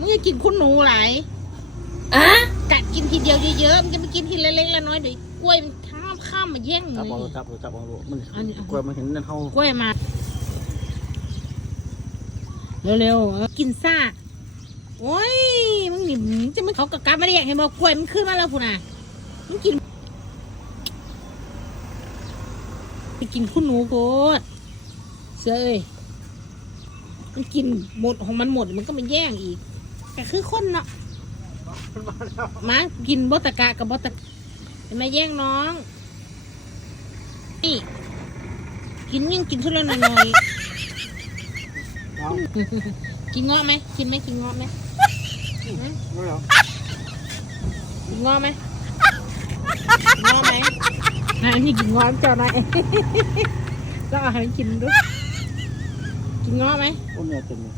มึงจะกินคุณหนูหลายกัดกินทีเดียวเยอะๆมันจะไปกินทีเล็กๆน้อยๆเดี๋ยวกล้วยมันข้ามมาแย่งเลยจับเอาลูกมันกล้วยมันเห็นนั่นเท่ากล้วยมาเร็วๆกินซ่าโอ้ยมึงนี่จะมึงเขากลับมาได้ยังไงบอกกล้วยมันขึ้นมาแล้วพูน่ะมึงกินไปกินคุณหนูโคตรเสือเอ้ยมันกินหมดของมันหมดมันก็มาแย่งอีกแต่คือคนเนาะมากินบอตะกะกับบอตะมาแย่งน้องนี่กินยังกินทุเรียนหน่อยๆกินเงาะไหมกินไหมกินเงาะไหมกินเงาะไหมเงาะไหมอันนี้กินเงาะจ่อหน่อยก็เอาให้กินด้วยกินเงาะไหมโอ้เนี่ยเต็มเลย